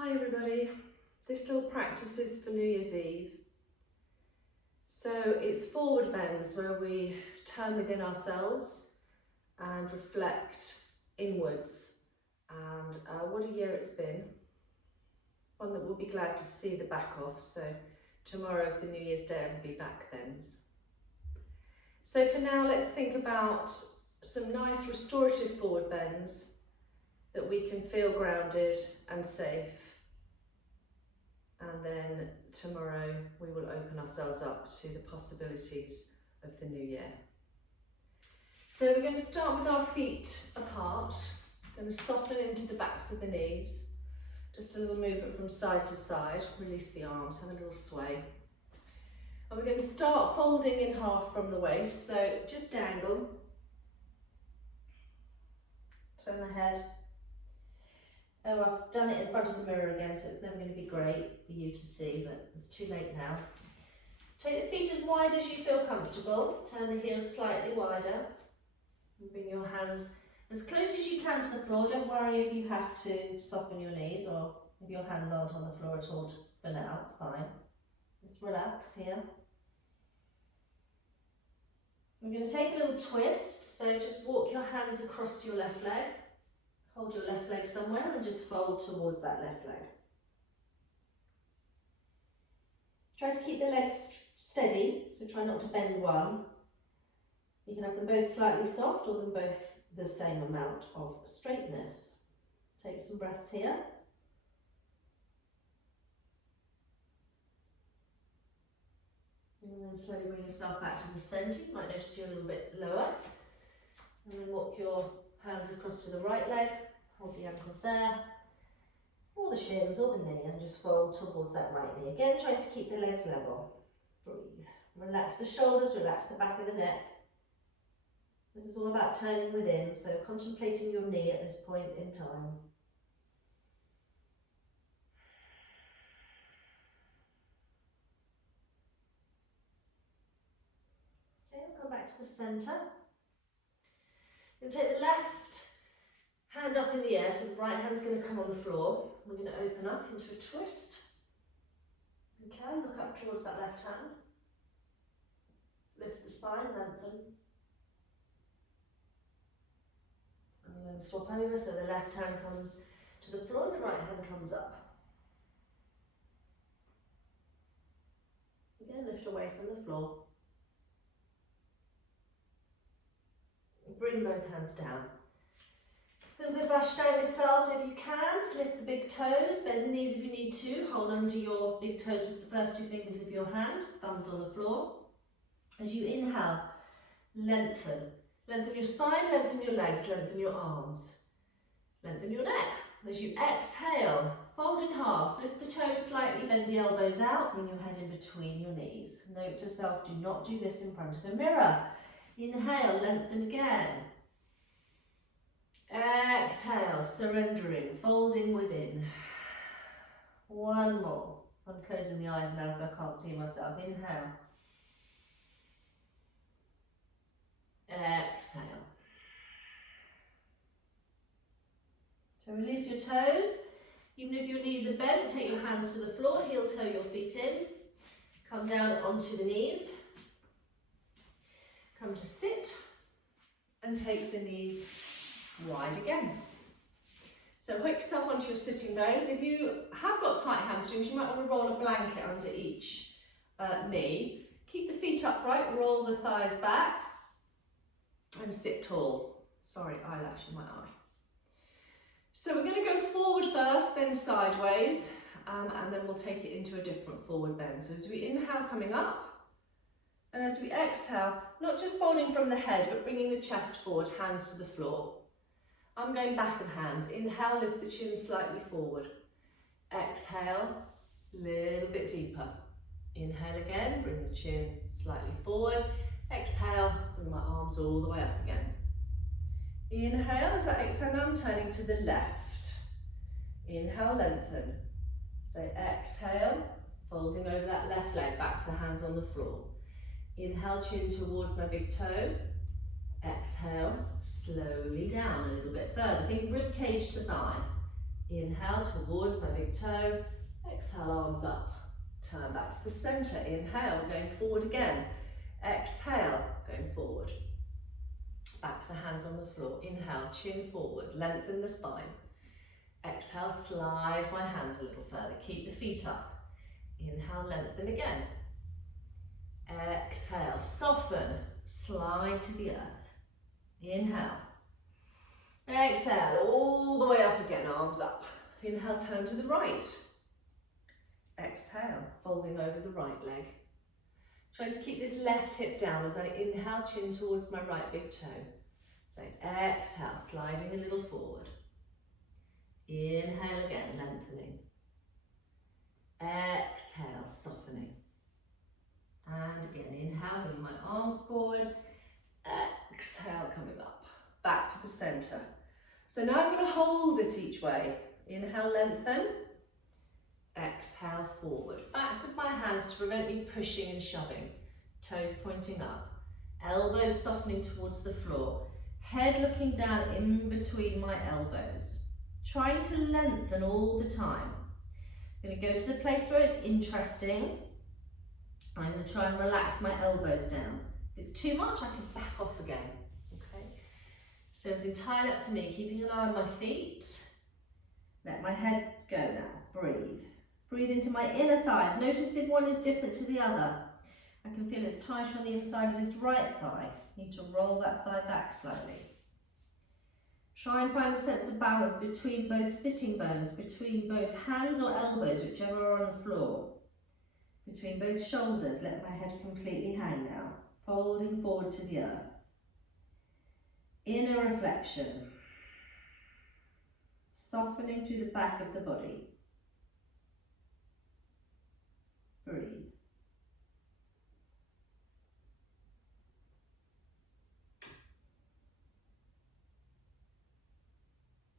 Hi everybody, this little practice is for New Year's Eve. So it's forward bends where we turn within ourselves and reflect inwards, and what a year it's been. One that we'll be glad to see the back of, so tomorrow for New Year's Day it'll be back bends. So for now let's think about some nice restorative forward bends that we can feel grounded and safe. And then tomorrow we will open ourselves up to the possibilities of the new year. So we're going to start with our feet apart. We're going to soften into the backs of the knees. Just a little movement from side to side. Release the arms, have a little sway. And we're going to start folding in half from the waist. So just dangle. Turn the head. Oh, I've done it in front of the mirror again, so it's never going to be great for you to see, but it's too late now. Take the feet as wide as you feel comfortable. Turn the heels slightly wider. And bring your hands as close as you can to the floor. Don't worry if you have to soften your knees or if your hands aren't on the floor at all for now, it's fine. Just relax here. We're going to take a little twist, so just walk your hands across to your left leg. Hold your left leg somewhere and just fold towards that left leg. Try to keep the legs steady, so try not to bend one. You can have them both slightly soft or them both the same amount of straightness. Take some breaths here. And then slowly bring yourself back to the centre. You might notice you're a little bit lower. And then walk your hands across to the right leg. Hold the ankles there, or the shins or the knee, and just fold towards that right knee. Again, trying to keep the legs level. Breathe. Relax the shoulders, relax the back of the neck. This is all about turning within, so contemplating your knee at this point in time. Okay, we'll come back to the centre. You'll take the left hand up in the air, so the right hand's going to come on the floor. We're going to open up into a twist. Okay, look up towards that left hand. Lift the spine, lengthen. And then swap over, so the left hand comes to the floor and the right hand comes up. Again, lift away from the floor. Bring both hands down. A little bit of Ashtanga style, so if you can, lift the big toes, bend the knees if you need to, hold onto your big toes with the first two fingers of your hand, thumbs on the floor. As you inhale, lengthen. Lengthen your spine, lengthen your legs, lengthen your arms. Lengthen your neck. As you exhale, fold in half, lift the toes slightly, bend the elbows out, bring your head in between your knees. Note to self, do not do this in front of the mirror. Inhale, lengthen again. Exhale, surrendering, folding within. One more. I'm closing the eyes now so I can't see myself. Inhale. Exhale. So release your toes. Even if your knees are bent, take your hands to the floor, heel toe your feet in. Come down onto the knees. Come to sit and take the knees wide again. So hook yourself onto your sitting bones. If you have got tight hamstrings, you might want to roll a blanket under each knee. Keep the feet upright, roll the thighs back and sit tall. Sorry, eyelash in my eye. So we're going to go forward first, then sideways, and then we'll take it into a different forward bend. So as we inhale, coming up, and as we exhale, not just folding from the head, but bringing the chest forward, hands to the floor. I'm going back of hands. Inhale, lift the chin slightly forward. Exhale, little bit deeper. Inhale again, bring the chin slightly forward. Exhale, bring my arms all the way up again. Inhale, as I exhale, I'm turning to the left. Inhale, lengthen. So exhale, folding over that left leg, back to the hands on the floor. Inhale, chin towards my big toe. Exhale, slowly down a little bit further. Think rib cage to thigh. Inhale towards my big toe. Exhale, arms up. Turn back to the center. Inhale, going forward again. Exhale, going forward. Back to hands on the floor. Inhale, chin forward, lengthen the spine. Exhale, slide my hands a little further. Keep the feet up. Inhale, lengthen again. Exhale, soften, slide to the earth. Inhale. Exhale, all the way up again, arms up. Inhale, turn to the right. Exhale, folding over the right leg. Trying to keep this left hip down as I inhale, chin towards my right big toe. So exhale, sliding a little forward. Inhale again, lengthening. Exhale, softening. And again, inhale, bring my arms forward. Exhale, coming up. Back to the center. So now I'm going to hold it each way. Inhale, lengthen. Exhale, forward. Backs of my hands to prevent me pushing and shoving. Toes pointing up. Elbows softening towards the floor. Head looking down in between my elbows. Trying to lengthen all the time. I'm going to go to the place where it's interesting. I'm going to try and relax my elbows down. If it's too much, I can back off again. Okay? So it's entirely up to me, keeping an eye on my feet. Let my head go now. Breathe. Breathe into my inner thighs. Notice if one is different to the other. I can feel it's tighter on the inside of this right thigh. Need to roll that thigh back slightly. Try and find a sense of balance between both sitting bones, between both hands or elbows, whichever are on the floor. Between both shoulders, let my head completely hang now, folding forward to the earth. Inner reflection. Softening through the back of the body. Breathe.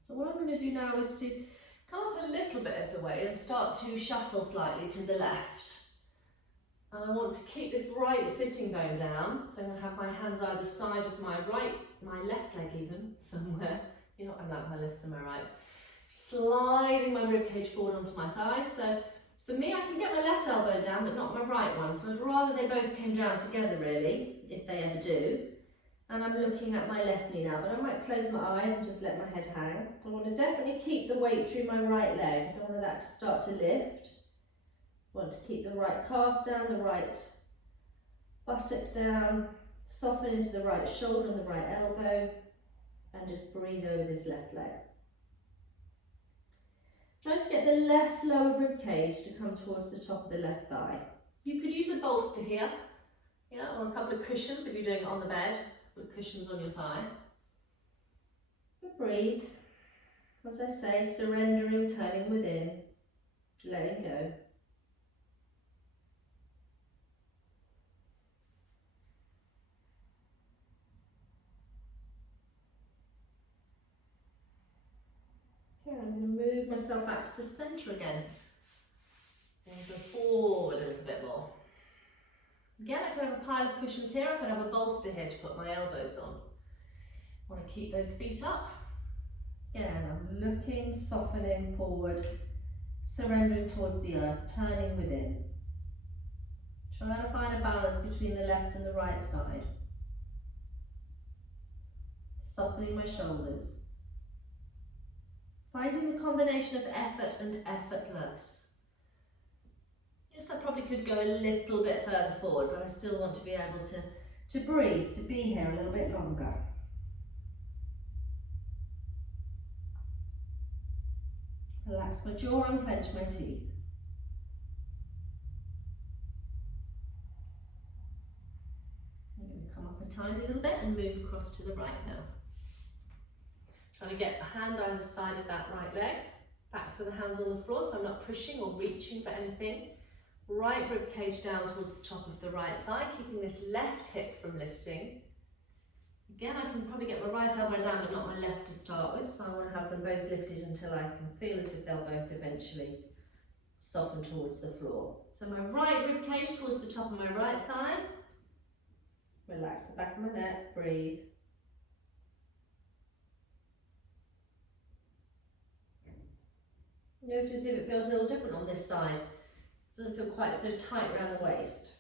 So what I'm going to do now is to come up a little bit of the way and start to shuffle slightly to the left. And I want to keep this right sitting bone down. So I'm going to have my hands either side of my left leg even, somewhere. You're not going to like my lefts and my rights. Sliding my ribcage forward onto my thighs. So for me, I can get my left elbow down, but not my right one. So I'd rather they both came down together really, if they ever do. And I'm looking at my left knee now, but I might close my eyes and just let my head hang. I want to definitely keep the weight through my right leg. I don't want that to start to lift. I want to keep the right calf down, the right buttock down, soften into the right shoulder and the right elbow, and just breathe over this left leg. Trying to get the left lower rib cage to come towards the top of the left thigh. You could use a bolster here, yeah, or a couple of cushions if you're doing it on the bed. Put cushions on your thigh. But breathe. As I say, surrendering, turning within, letting go. Okay, I'm going to move myself back to the centre again. And go forward a little bit more. Again, I could have a pile of cushions here, I could have a bolster here to put my elbows on. I want to keep those feet up. Again, I'm looking, softening forward, surrendering towards the earth, turning within. Trying to find a balance between the left and the right side. Softening my shoulders. Finding the combination of effort and effortless. Yes, I probably could go a little bit further forward, but I still want to be able to breathe, to be here a little bit longer. Relax my jaw, unclench my teeth. I'm going to come up a tiny little bit and move across to the right now. Trying to get a hand either side of that right leg. Backs of the hands on the floor, so I'm not pushing or reaching for anything. Right rib cage down towards the top of the right thigh, keeping this left hip from lifting. Again, I can probably get my right elbow down, but not my left to start with, so I want to have them both lifted until I can feel as if they'll both eventually soften towards the floor. So my right rib cage towards the top of my right thigh. Relax the back of my neck, breathe. Notice if it feels a little different on this side. It doesn't feel quite so tight around the waist.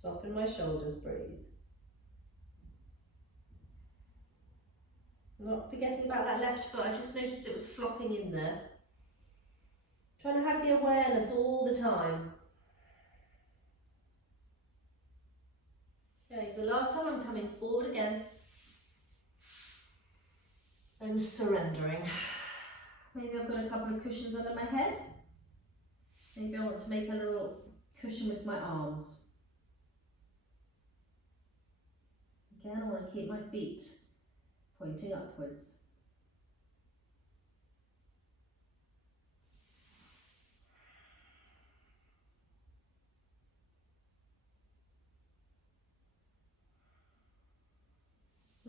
Soften my shoulders, breathe. Not forgetting about that left foot, I just noticed it was flopping in there. Trying to have the awareness all the time. Okay, the last time I'm coming forward again. And surrendering. Maybe I've got a couple of cushions under my head. Maybe I want to make a little cushion with my arms. Again, I want to keep my feet pointing upwards.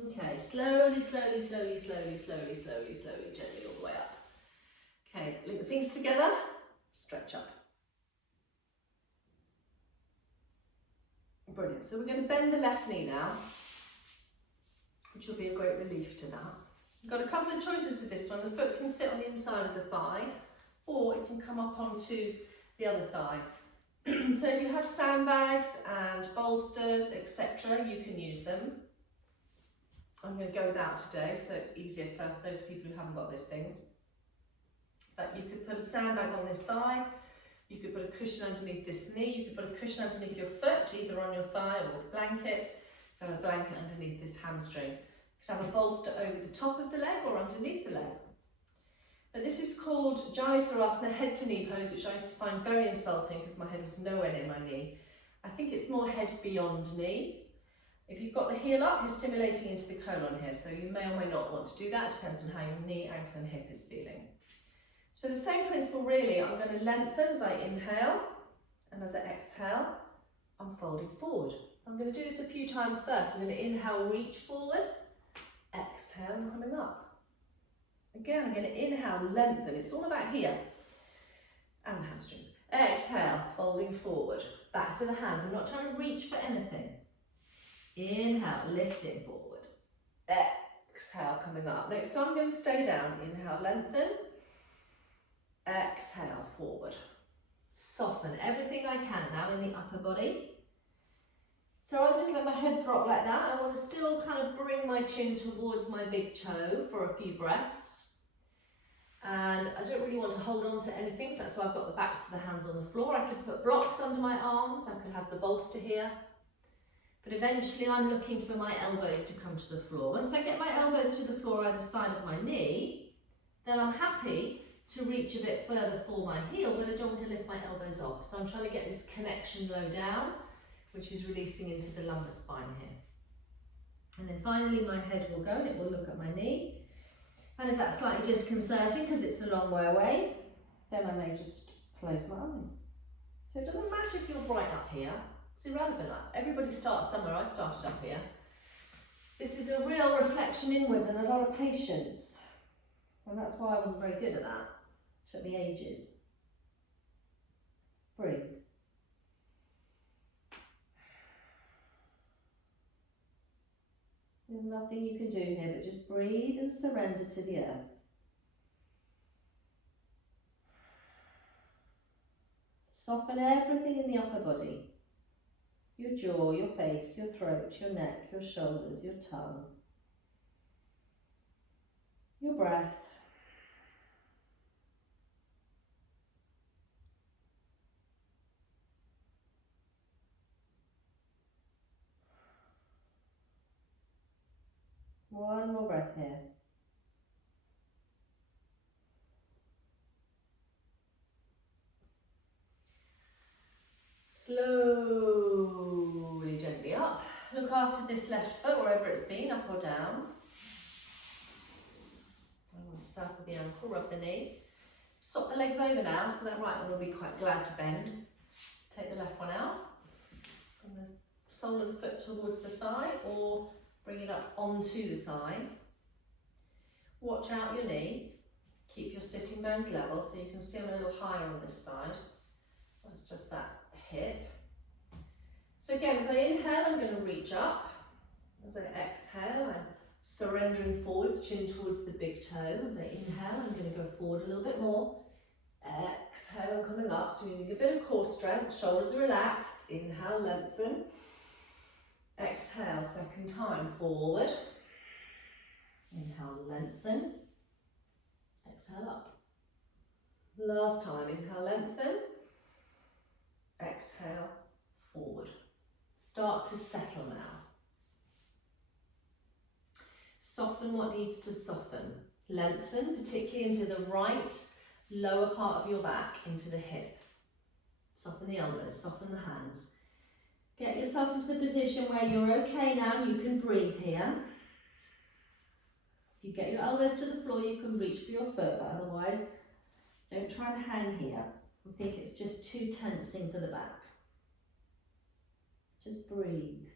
Okay, slowly, slowly, slowly, slowly, slowly, slowly, slowly, gently all the way up. Okay, link the fingers together, stretch up. Brilliant, so we're going to bend the left knee now, which will be a great relief to that. We've got a couple of choices with this one. The foot can sit on the inside of the thigh, or it can come up onto the other thigh. So if you have sandbags and bolsters, etc., you can use them. I'm going to go without today, so it's easier for those people who haven't got those things. But you could put a sandbag on this thigh, you could put a cushion underneath this knee, you could put a cushion underneath your foot, either on your thigh or a blanket. You have a blanket underneath this hamstring. You could have a bolster over the top of the leg or underneath the leg. But this is called Jai Sarasana head to knee pose, which I used to find very insulting because my head was nowhere near my knee. I think it's more head beyond knee. If you've got the heel up, you're stimulating into the colon here, so you may or may not want to do that, depends on how your knee, ankle and hip is feeling. So the same principle really, I'm going to lengthen as I inhale, and as I exhale, I'm folding forward. I'm going to do this a few times first. I'm going to inhale, reach forward, exhale, and coming up. Again, I'm going to inhale, lengthen, it's all about here, and the hamstrings. Exhale, folding forward, backs of the hands, I'm not trying to reach for anything. Inhale, lifting forward. Exhale, coming up. Next time I'm going to stay down. Inhale, lengthen. Exhale, forward. Soften everything I can now in the upper body. So I'll just let my head drop like that. I want to still kind of bring my chin towards my big toe for a few breaths. And I don't really want to hold on to anything, so that's why I've got the backs of the hands on the floor. I could put blocks under my arms. I could have the bolster here. But eventually I'm looking for my elbows to come to the floor. Once I get my elbows to the floor either side of my knee, then I'm happy to reach a bit further for my heel, but I don't want to lift my elbows off. So I'm trying to get this connection low down, which is releasing into the lumbar spine here. And then finally my head will go and it will look at my knee. And if that's slightly disconcerting because it's a long way away, then I may just close my eyes. So it doesn't matter if you're right up here. It's irrelevant. Everybody starts somewhere. I started up here. This is a real reflection inward and a lot of patience. And that's why I wasn't very good at that. It took me ages. Breathe. There's nothing you can do here but just breathe and surrender to the earth. Soften everything in the upper body. Your jaw, your face, your throat, your neck, your shoulders, your tongue, your breath. One more breath here. Slowly, gently up. Look after this left foot, wherever it's been, up or down. I want to circle the ankle, rub the knee. Swap the legs over now, so that right one will be quite glad to bend. Take the left one out. Bring the sole of the foot towards the thigh, or bring it up onto the thigh. Watch out your knee. Keep your sitting bones level, so you can see I'm a little higher on this side. That's just that hip. So again, as I inhale, I'm going to reach up. As I exhale, I'm Surrendering forwards, chin towards the big toe. As I inhale, I'm going to go forward a little bit more. Exhale, coming up, so using a bit of core strength, shoulders are relaxed. Inhale, lengthen. Exhale, second time, forward. Inhale, lengthen. Exhale, up. Last time, inhale, lengthen. Exhale, forward. Start to settle now. Soften what needs to soften. Lengthen, particularly into the right lower part of your back, into the hip. Soften the elbows, soften the hands. Get yourself into the position where you're okay now, you can breathe here. If you get your elbows to the floor, you can reach for your foot, but otherwise, don't try and hang here. I think it's just too tensing for the back. Just breathe.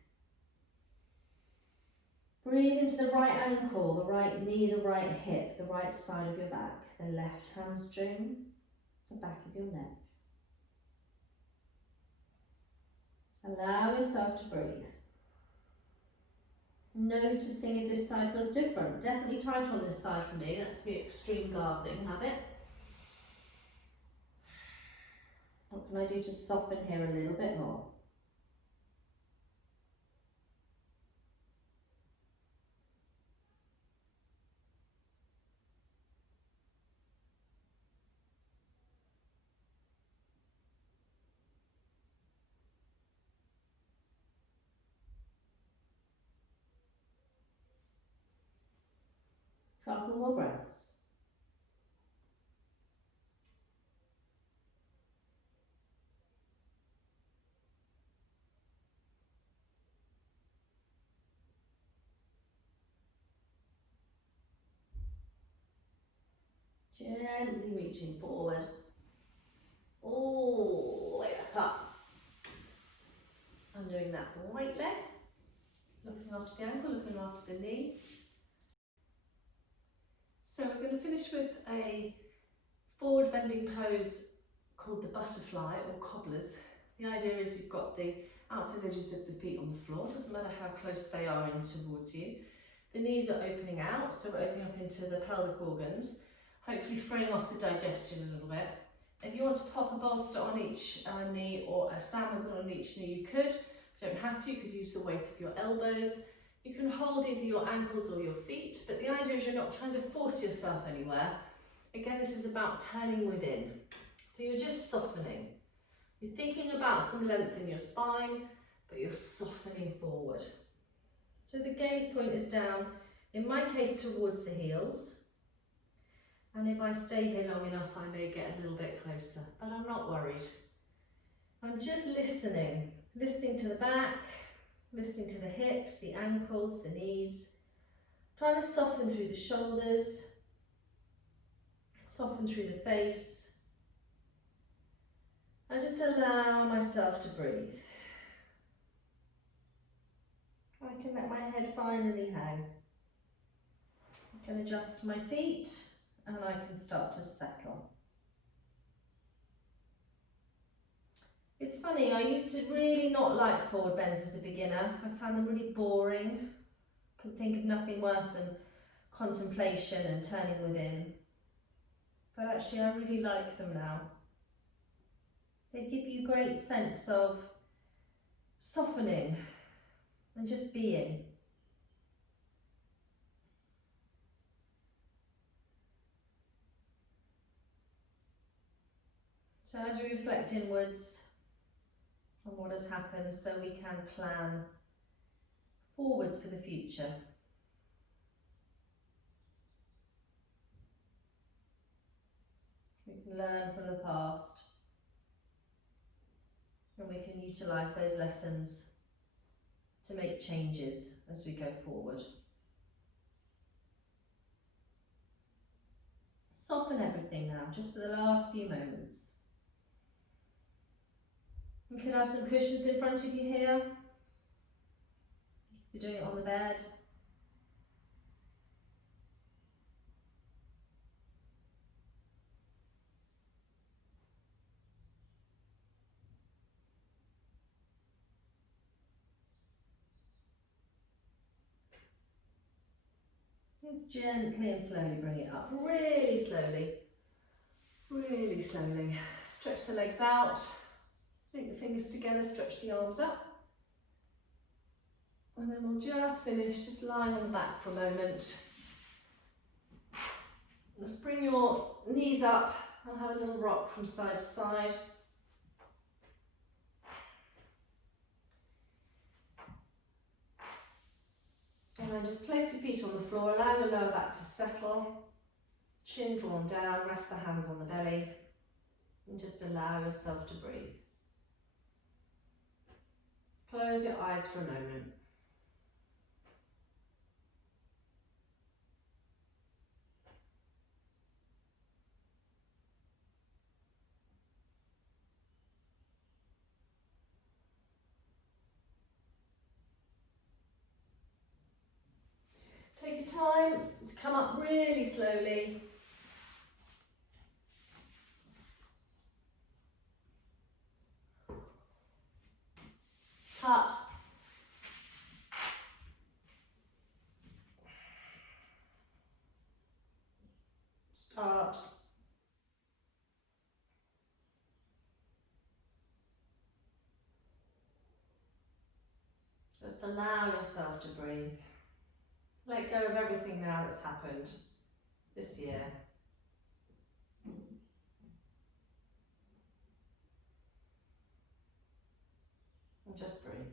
Breathe into the right ankle, the right knee, the right hip, the right side of your back, the left hamstring, the back of your neck. Allow yourself to breathe. Noticing if this side feels different. Definitely tighter on this side for me. That's the extreme gardening habit. What can I do to soften here a little bit more? Couple more breaths. Gently reaching forward. All the way back up. I'm doing that right leg. Looking after the ankle, looking after the knee. So we're going to finish with a forward bending pose called the butterfly or cobblers. The idea is you've got the outside edges of the feet on the floor, doesn't matter how close they are in towards you. The knees are opening out, so we're opening up into the pelvic organs, hopefully freeing off the digestion a little bit. If you want to pop a bolster on each knee or a sandwich on each knee, you could. You don't have to, you could use the weight of your elbows. You can hold either your ankles or your feet, but the idea is you're not trying to force yourself anywhere. Again, this is about turning within. So you're just softening. You're thinking about some length in your spine, but you're softening forward. So the gaze point is down, in my case, towards the heels. And if I stay here long enough, I may get a little bit closer, but I'm not worried. I'm just listening to the back, listening to the hips, the ankles, the knees, trying to soften through the shoulders, soften through the face, and just allow myself to breathe. I can let my head finally hang. I can adjust my feet and I can start to settle. It's funny, I used to really not like forward bends as a beginner. I found them really boring. Could think of nothing worse than contemplation and turning within. But actually I really like them now. They give you a great sense of softening and just being. So as we reflect inwards on what has happened, so we can plan forwards for the future. We can learn from the past and we can utilise those lessons to make changes as we go forward. Soften everything now, just for the last few moments. You could have some cushions in front of you here. You're doing it on the bed. Just gently and slowly bring it up, really slowly. Really slowly. Stretch the legs out, bring the fingers together, stretch the arms up. And then we'll just finish, just lying on the back for a moment. Just bring your knees up and have a little rock from side to side. And then just place your feet on the floor, allow your lower back to settle. Chin drawn down, rest the hands on the belly. And just allow yourself to breathe. Close your eyes for a moment. Take your time to come up really slowly. Cut. Start. Just allow yourself to breathe. Let go of everything now that's happened this year. And just breathe.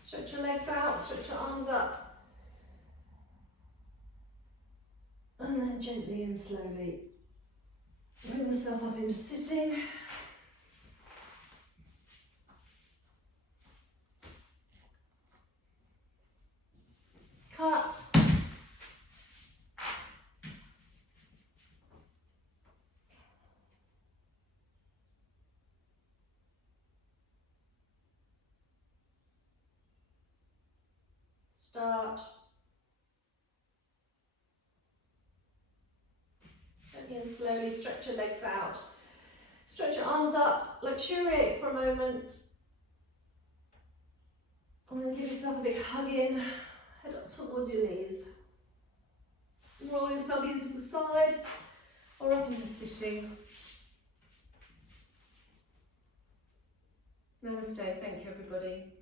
Stretch your legs out, stretch your arms up. And then gently and slowly bring yourself up into sitting. Cut. Start. Gently and slowly stretch your legs out. Stretch your arms up, luxuriate for a moment. And then give yourself a big hug in, head up towards your knees. Roll yourself either to the side or up into sitting. Namaste, thank you everybody.